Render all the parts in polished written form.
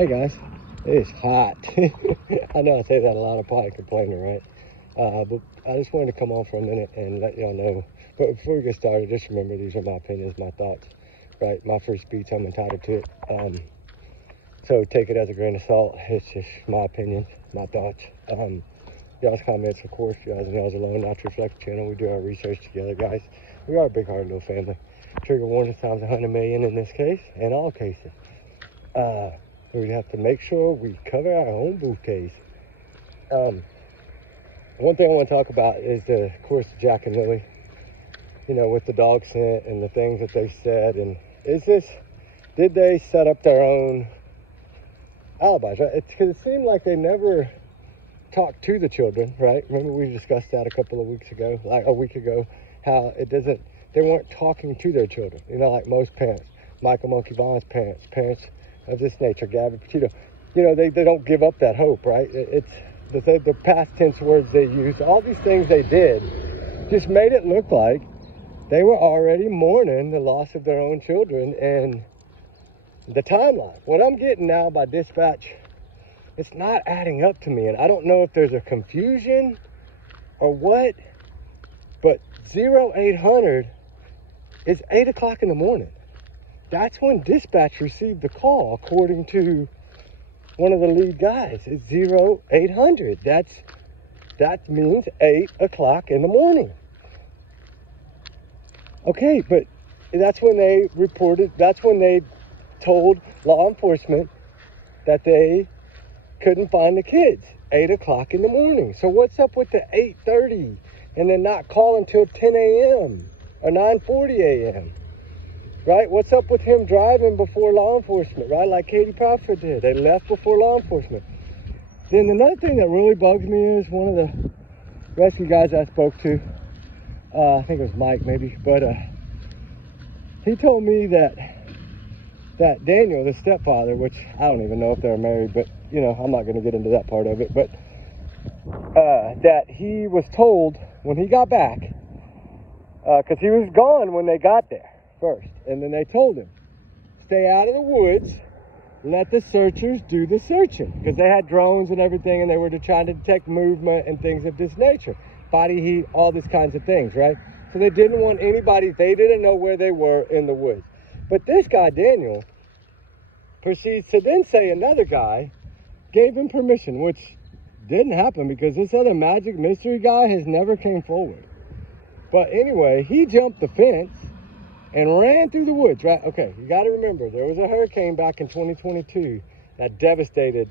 Hey guys, it is hot. I know I say that a lot, I'm probably complaining, right? But I just wanted to come on for a minute and let y'all know. But before we get started, just remember these are my opinions, my thoughts, right? My free speech, I'm entitled to it. So take it as a grain of salt. It's just my opinions, my thoughts. Y'all's comments, of course, y'all's alone, not to reflect the channel. We do our research together, guys. We are a big-hearted little family. Trigger warning times 100 million in this case, in all cases. We have to make sure we cover our own bouquets. One thing I want to talk about is of course, Jack and Lily, with the dog scent and the things that they said. And did they set up their own alibis, right? Because it seemed like they never talked to the children, right? Remember we discussed that a week ago, how they weren't talking to their children, like most parents. Michael Monkey Vaughn's parents of this nature, Gabby Petito, they don't give up that hope, right? It's the past tense words they used, all these things they did just made it look like they were already mourning the loss of their own children. And the timeline, what I'm getting now by dispatch, it's not adding up to me. And I don't know if there's a confusion or what, but 0800 is 8 o'clock in the morning. That's when dispatch received the call, according to one of the lead guys. It's 0800. That means 8 o'clock in the morning. Okay, but that's when they told law enforcement that they couldn't find the kids. 8 o'clock in the morning. So what's up with the 8:30 and then not call until 10 a.m. or 9:40 a.m.? Right? What's up with him driving before law enforcement, right? Like Katie Proudfoot did. They left before law enforcement. Then another thing that really bugs me is one of the rescue guys I spoke to, I think it was Mike maybe, but he told me that Daniel, the stepfather, which I don't even know if they're married, but I'm not going to get into that part of it, but that he was told when he got back, because he was gone when they got there first, and then they told him, stay out of the woods, let the searchers do the searching, because they had drones and everything, and they were trying to detect movement and things of this nature, body heat, all these kinds of things, right? So they didn't want anybody, they didn't know where they were in the woods. But this guy, Daniel, proceeds to then say another guy gave him permission, which didn't happen because this other magic mystery guy has never came forward. But anyway, he jumped the fence and ran through the woods, right? Okay, you got to remember, there was a hurricane back in 2022 that devastated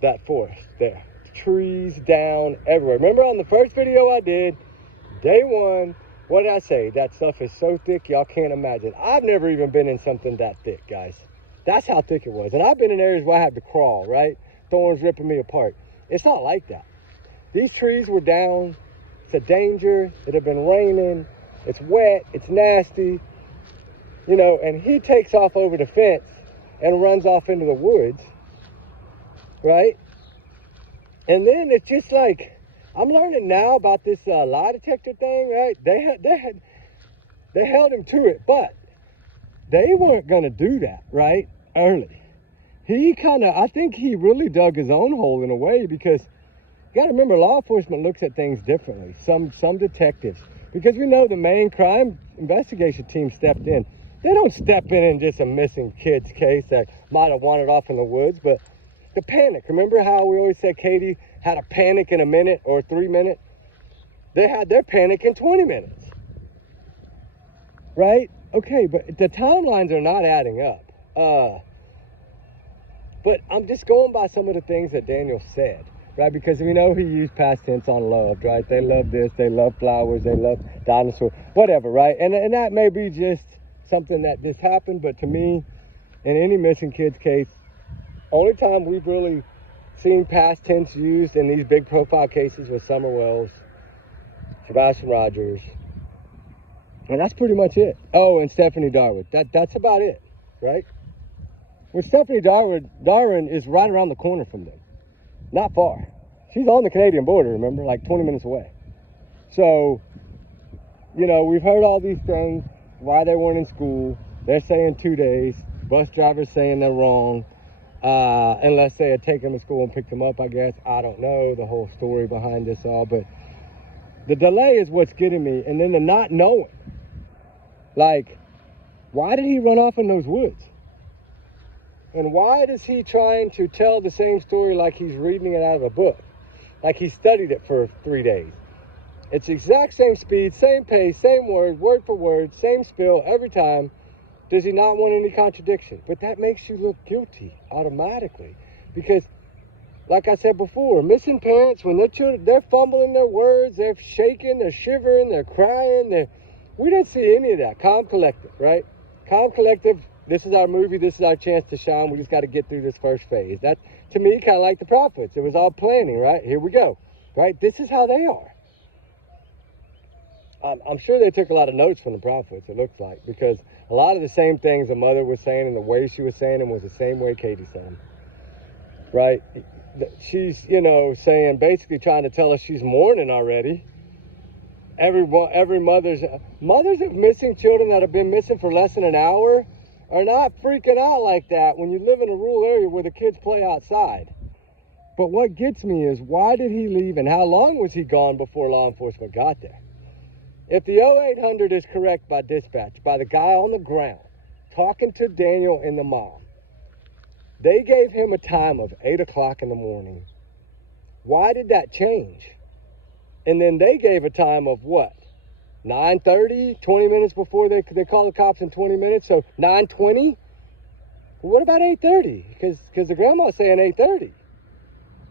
that forest there. Trees down everywhere. Remember on the first video I did, day one, what did I say? That stuff is so thick, y'all can't imagine. I've never even been in something that thick, guys. That's how thick it was. And I've been in areas where I had to crawl, right? Thorns ripping me apart. It's not like that. These trees were down. It's a danger. It had been raining. It's wet, it's nasty, and he takes off over the fence and runs off into the woods, right? And then it's just like, I'm learning now about this lie detector thing, right? They held him to it, but they weren't going to do that, right? Early. I think he really dug his own hole in a way, because you got to remember, law enforcement looks at things differently. Some detectives, because we know the main crime investigation team stepped in. They don't step in just a missing kid's case that might have wandered off in the woods, but the panic. Remember how we always said Katie had a panic in a minute or 3 minutes? They had their panic in 20 minutes. Right? Okay, but the timelines are not adding up. But I'm just going by some of the things that Daniel said. Right, because we know he used past tense on loved, right? They love this, they love flowers, they love dinosaurs, whatever, right? And that may be just something that just happened, but to me, in any missing kids case, only time we've really seen past tense used in these big profile cases was Summer Wells, Sebastian Rogers, and that's pretty much it. Oh, and Stephanie Darwood. That's about it, right? Well, Stephanie Darwin is right around the corner from them. Not far. She's on the Canadian border, remember, like 20 minutes away. So, we've heard all these things, why they weren't in school. They're saying 2 days. Bus drivers saying they're wrong. unless they had taken him to school and picked him up, I guess. I don't know the whole story behind this all, but the delay is what's getting me. And then the not knowing. Like, why did he run off in those woods? And why is he trying to tell the same story like he's reading it out of a book? Like he studied it for 3 days. It's the exact same speed, same pace, same words, word for word, same spill every time. Does he not want any contradiction? But that makes you look guilty automatically. Because, like I said before, missing parents, when their children, they're fumbling their words, they're shaking, they're shivering, they're crying. We didn't see any of that. Calm Collective, right? Calm Collective, this is our movie, this is our chance to shine. We just got to get through this first phase. That, to me, kind of like the prophets. It was all planning, right? Here we go, right? This is how they are. I'm sure they took a lot of notes from the prophets, it looks like, because a lot of the same things the mother was saying and the way she was saying them was the same way Katie said them, right? She's, saying, basically trying to tell us she's mourning already. Every mothers of missing children that have been missing for less than an hour are not freaking out like that when you live in a rural area where the kids play outside. But what gets me is, why did he leave and how long was he gone before law enforcement got there? If the 0800 is correct by dispatch, by the guy on the ground talking to Daniel and the mom, they gave him a time of 8 o'clock in the morning. Why did that change? And then they gave a time of what? 9:30, 20 minutes before they call the cops in 20 minutes, so 9:20? Well, what about 8:30? Because the grandma's saying 8:30.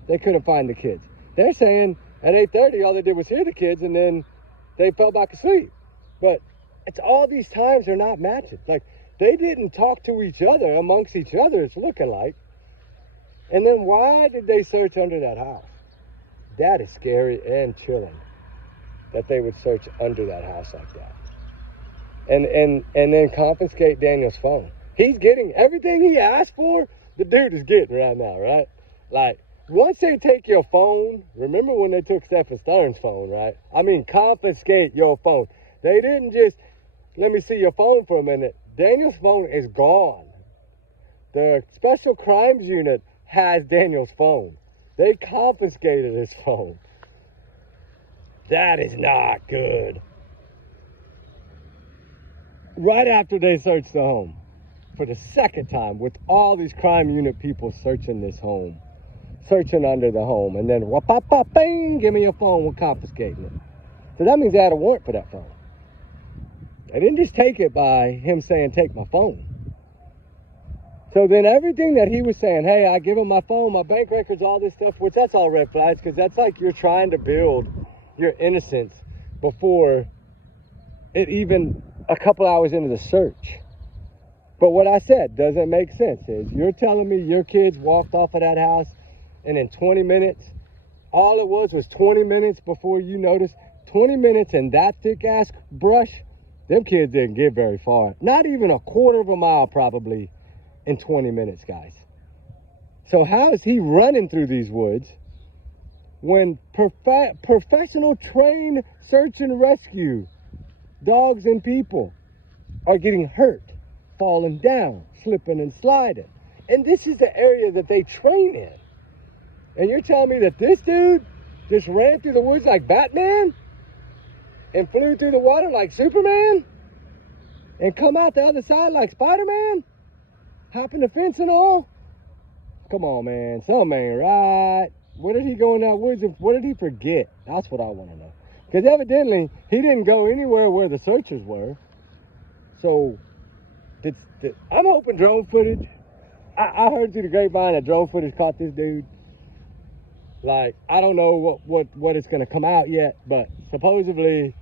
They couldn't find the kids. They're saying at 8:30 all they did was hear the kids and then they fell back asleep. But it's all these times are not matching. Like, they didn't talk to each other amongst each other, it's looking like. And then why did they search under that house? That is scary and chilling, that they would search under that house like that. And then confiscate Daniel's phone. He's getting everything he asked for, the dude is getting right now, right? Like, once they take your phone, remember when they took Stephen Stern's phone, right? I mean, confiscate your phone. They didn't just, let me see your phone for a minute. Daniel's phone is gone. The Special Crimes Unit has Daniel's phone. They confiscated his phone. That is not good. Right after they searched the home, for the second time, with all these crime unit people searching this home, searching under the home, and then bang, give me your phone, we're confiscating it. So that means they had a warrant for that phone. They didn't just take it by him saying, take my phone. So then everything that he was saying, hey, I give him my phone, my bank records, all this stuff, which that's all red flags, because that's like you're trying to build your innocence before it even a couple hours into the search. But what I said doesn't make sense. Is you're telling me your kids walked off of that house and in 20 minutes, all it was 20 minutes before you noticed, 20 minutes in that thick ass brush, them kids didn't get very far. Not even a quarter of a mile probably in 20 minutes, guys. So how is he running through these woods when professional trained search and rescue dogs and people are getting hurt, falling down, slipping and sliding? And this is the area that they train in. And you're telling me that this dude just ran through the woods like Batman and flew through the water like Superman and come out the other side like Spider-Man? Hopping the fence and all? Come on, man. Something ain't right. Where did he go in that woods and what did he forget? That's what I want to know. Because evidently, he didn't go anywhere where the searchers were. So, I'm hoping drone footage. I heard through the grapevine that drone footage caught this dude. Like, I don't know what is going to come out yet, but supposedly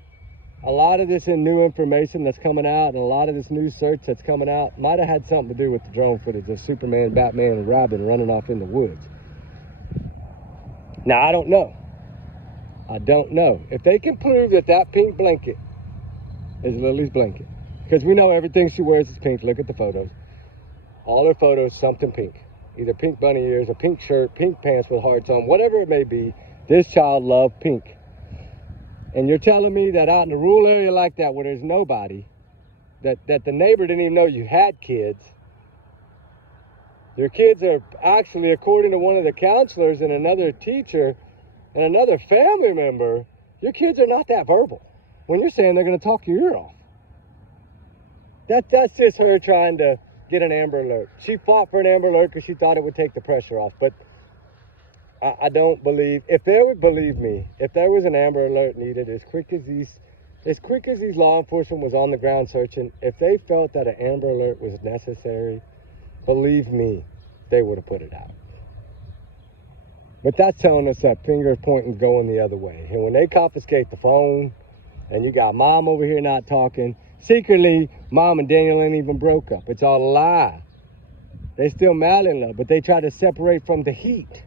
a lot of this new information that's coming out and a lot of this new search that's coming out might have had something to do with the drone footage of Superman, Batman, and Robin running off in the woods. Now, I don't know. I don't know. If they can prove that pink blanket is Lily's blanket, because we know everything she wears is pink. Look at the photos. All her photos, something pink. Either pink bunny ears, a pink shirt, pink pants with hearts on, whatever it may be. This child loved pink. And you're telling me that out in a rural area like that where there's nobody, that the neighbor didn't even know you had kids, Your kids are actually, according to one of the counselors and another teacher and another family member, your kids are not that verbal when you're saying they're going to talk your ear off. That's just her trying to get an Amber Alert. She fought for an Amber Alert because she thought it would take the pressure off. But I don't believe, if there would believe me, if there was an Amber Alert needed as quick as these law enforcement was on the ground searching, if they felt that an Amber Alert was necessary, believe me, they would have put it out. But that's telling us that finger pointing going the other way. And when they confiscate the phone, and you got mom over here not talking, secretly, mom and Daniel ain't even broke up. It's all a lie. They still mad in love, but they try to separate from the heat.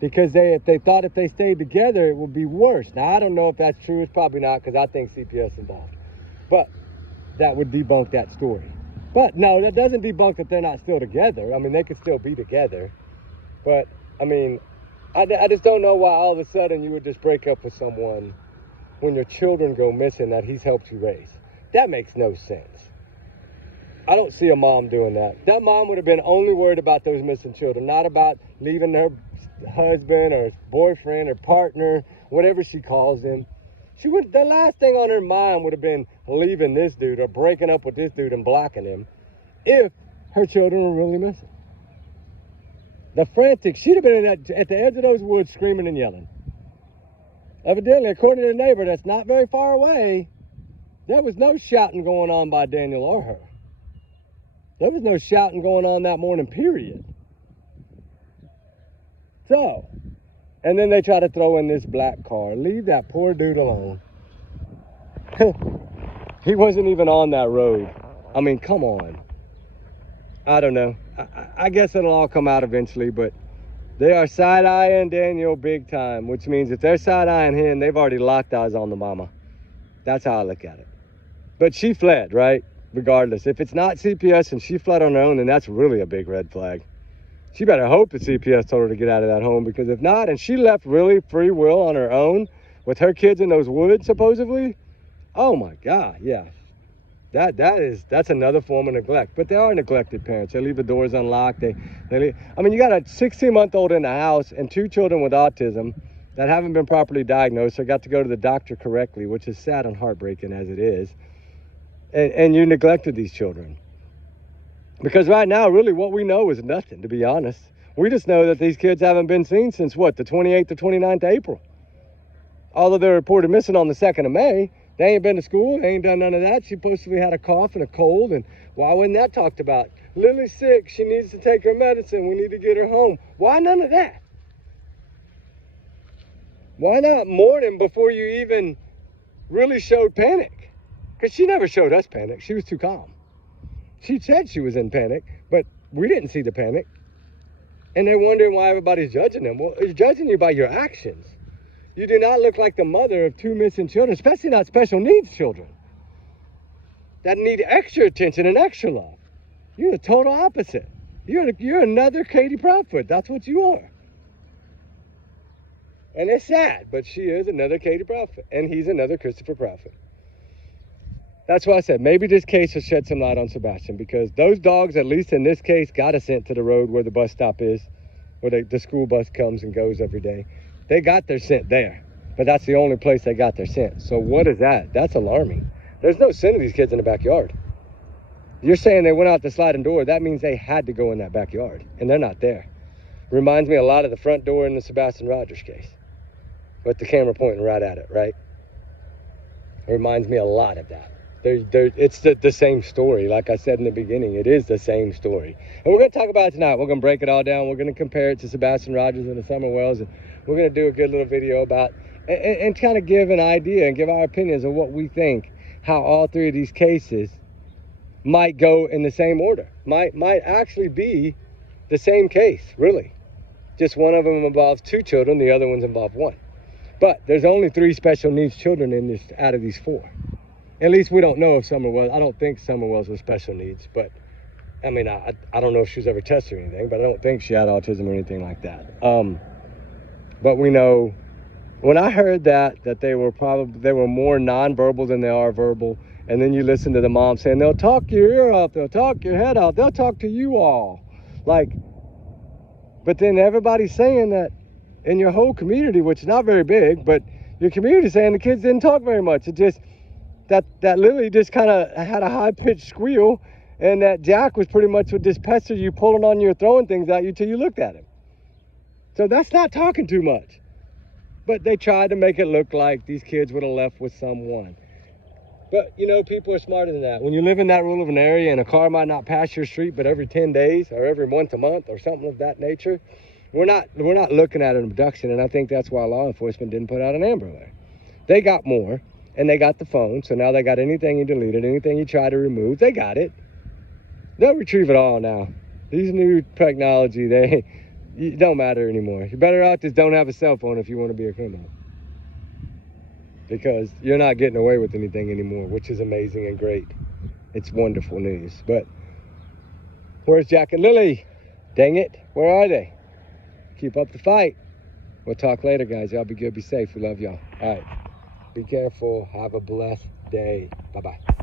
Because if they thought if they stayed together, it would be worse. Now, I don't know if that's true. It's probably not, because I think CPS involved. But that would debunk that story. But no, that doesn't debunk that they're not still together. I mean, they could still be together. But, I mean, I just don't know why all of a sudden you would just break up with someone when your children go missing that he's helped you raise. That makes no sense. I don't see a mom doing that. That mom would have been only worried about those missing children, not about leaving her husband or boyfriend or partner, whatever she calls him. The last thing on her mind would have been leaving this dude or breaking up with this dude and blocking him if her children were really missing. The frantic, she'd have been at the edge of those woods screaming and yelling. Evidently, according to the neighbor that's not very far away, there was no shouting going on by Daniel or her. There was no shouting going on that morning, period. So, and then they try to throw in this black car. Leave that poor dude alone. He wasn't even on that road. I mean, come on. I don't know. I guess it'll all come out eventually, but they are side-eyeing Daniel big time, which means if they're side-eyeing him, they've already locked eyes on the mama. That's how I look at it. But she fled, right? Regardless. If it's not CPS and she fled on her own, then that's really a big red flag. She better hope the CPS told her to get out of that home, because if not, and she left really free will on her own with her kids in those woods, supposedly, oh my God, yeah. That's another form of neglect. But they are neglected parents. They leave the doors unlocked. They leave. I mean, you got a 16-month-old in the house and 2 children with autism that haven't been properly diagnosed or got to go to the doctor correctly, which is sad and heartbreaking as it is. And you neglected these children. Because right now, really, what we know is nothing, to be honest. We just know that these kids haven't been seen since, what, the 28th or 29th of April. Although they're reported missing on the 2nd of May. They ain't been to school. They ain't done none of that. She supposedly had a cough and a cold. And why wasn't that talked about? Lily's sick. She needs to take her medicine. We need to get her home. Why none of that? Why not mourning before you even really showed panic? Because she never showed us panic. She was too calm. She said she was in panic, but we didn't see the panic. And they're wondering why everybody's judging them. Well, it's judging you by your actions. You do not look like the mother of 2 missing children, especially not special needs children that need extra attention and extra love. You're the total opposite. You're another Katie Proudfoot. That's what you are. And it's sad, but she is another Katie Proudfoot, and he's another Christopher Proudfoot. That's why I said maybe this case will shed some light on Sebastian, because those dogs, at least in this case, got us sent to the road where the bus stop is, where the school bus comes and goes every day. They got their scent there, but that's the only place they got their scent. So what is that? That's alarming. There's no scent of these kids in the backyard. You're saying they went out the sliding door. That means they had to go in that backyard, and they're not there. Reminds me a lot of the front door in the Sebastian Rogers case, with the camera pointing right at it, right? It reminds me a lot of that. It's the same story. Like I said in the beginning, it is the same story. And we're going to talk about it tonight. We're going to break it all down. We're going to compare it to Sebastian Rogers and the Summer Wells. And we're going to do a good little video about, and kind of give an idea and give our opinions of what we think, how all 3 of these cases might go in the same order. Might actually be the same case, really. Just one of them involves 2 children, the other ones involve 1. But there's only 3 special needs children in this out of these 4. At least we don't know if Summer Wells, I don't think Summer Wells was special needs, but I mean, I don't know if she was ever tested or anything, but I don't think she had autism or anything like that. But we know, when I heard that they were more nonverbal than they are verbal, and then you listen to the mom saying, they'll talk your ear off, they'll talk your head off, they'll talk to you all. Like, but then everybody's saying that in your whole community, which is not very big, but your community saying the kids didn't talk very much. It just, that Lily just kind of had a high-pitched squeal, and that Jack was pretty much with this pester you, pulling on you, throwing things at you till you looked at him. So that's not talking too much. But they tried to make it look like these kids would have left with someone. But, you know, people are smarter than that. When you live in that rural of an area and a car might not pass your street but every 10 days or every once a month or something of that nature, we're not looking at an abduction, and I think that's why law enforcement didn't put out an Amber Alert. They got more, and they got the phone, so now they got anything you deleted, anything you tried to remove, they got it. They'll retrieve it all now. These new technology, it don't matter anymore. You're better off just don't have a cell phone if you want to be a criminal. Because you're not getting away with anything anymore, which is amazing and great. It's wonderful news. But where's Jack and Lily? Dang it, where are they? Keep up the fight. We'll talk later, guys. Y'all be good, be safe. We love y'all. All right, be careful. Have a blessed day. Bye-bye.